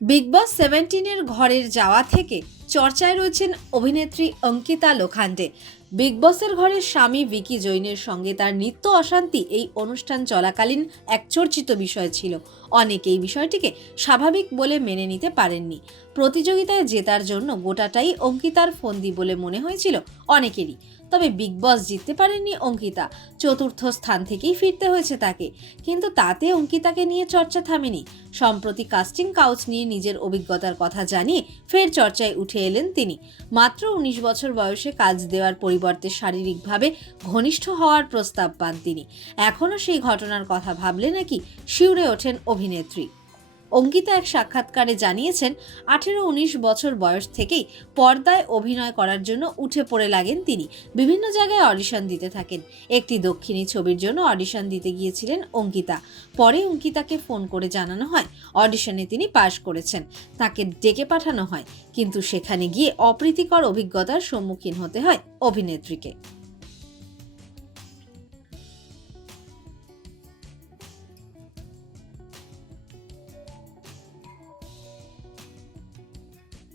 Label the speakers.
Speaker 1: Big বস সেভেন্টিনের ঘরের যাওয়া থেকে চর্চায় রয়েছেন অভিনেত্রী অঙ্কিতা লোখান্ডে বিগ বসের ঘরের স্বামী ভিকি জৈনের সঙ্গে তার নিত্য অশান্তি এই অনুষ্ঠান চলাকালীন এক চর্চিত বিষয় ছিল। অনেকে এই বিষয়টিকে স্বাভাবিক বলে মেনে নিতে পারেননি। প্রতিযোগিতায় জেতার জন্য গোটাটাই অঙ্কিতার ফন্দি বলে মনে হয়েছিল অনেকেরই। তবে বিগ বস জিততে পারেননি অঙ্কিতা। চতুর্থ স্থান থেকেই ফিরতে হয়েছে তাকে। কিন্তু তাতে অঙ্কিতাকে নিয়ে চর্চা থামেনি। সম্প্রতি কাস্টিং কাউচ নিয়ে নিজের অভিজ্ঞতার কথা জানিয়ে ফের চর্চায় উঠে এলেন তিনি। মাত্র উনিশ বছর বয়সে কাজ দেওয়ার পরিবর্তে শারীরিকভাবে ঘনিষ্ঠ হওয়ার প্রস্তাব পান তিনি। এখনও সেই ঘটনার কথা ভাবলে নাকি শিউরে ওঠেন অভিনেত্রী। অঙ্কিতা এক সাক্ষাৎকারে জানিয়েছেন, আঠেরো উনিশ বছর বয়স থেকেই পর্দায় অভিনয় করার জন্য উঠে পড়ে লাগেন তিনি। বিভিন্ন জায়গায় অডিশন দিতে থাকেন। একটি দক্ষিণী ছবির জন্য অডিশন দিতে গিয়েছিলেন অঙ্কিতা। পরে অঙ্কিতাকে ফোন করে জানানো হয়, অডিশনে তিনি পাশ করেছেন। তাকে ডেকে পাঠানো হয়, কিন্তু সেখানে গিয়ে অপ্রীতিকর অভিজ্ঞতার সম্মুখীন হতে হয় অভিনেত্রীকে।